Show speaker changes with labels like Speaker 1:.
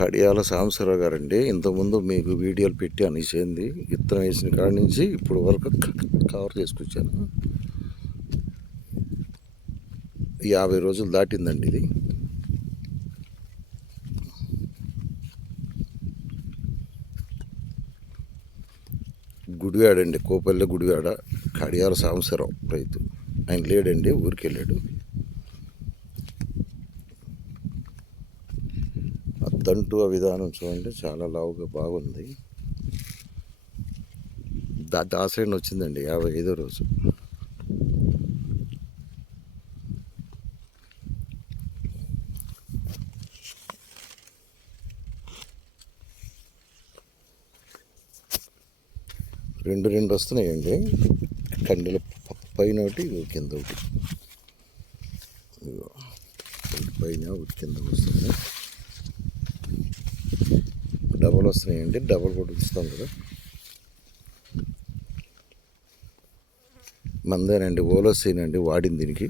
Speaker 1: కడియాల సాంబశివరావు గారండి. ఇంతకుముందు మీకు వీడియోలు పెట్టి అనేసింది. విత్తనం వేసిన కాడి నుంచి ఇప్పుడు వరకు కవర్ చేసుకొచ్చాను. యాభై రోజులు దాటిందండి ఇది. గుడివాడ అండి కోపల్లె గుడివాడ కడియాల సాంబశివరావు రైతు. ఆయన లేడండి ఊరికి వెళ్ళాడు దంటు తంటు ఆ విధానం చూడండి చాలా లావుగా బాగుంది. దా దాసైన వచ్చిందండి యాభై ఐదో రోజు. రెండు రెండు వస్తున్నాయండి. కండెల పైన ఒకటి కింద ఒకటి. ఒకటి పైన ఒకటి కింద వస్తుంది. డబల్ వస్తున్నాయండి. డబల్ కూడా ఇస్తాం కదా. మందేనండి. అండి. వాడింది దీనికి.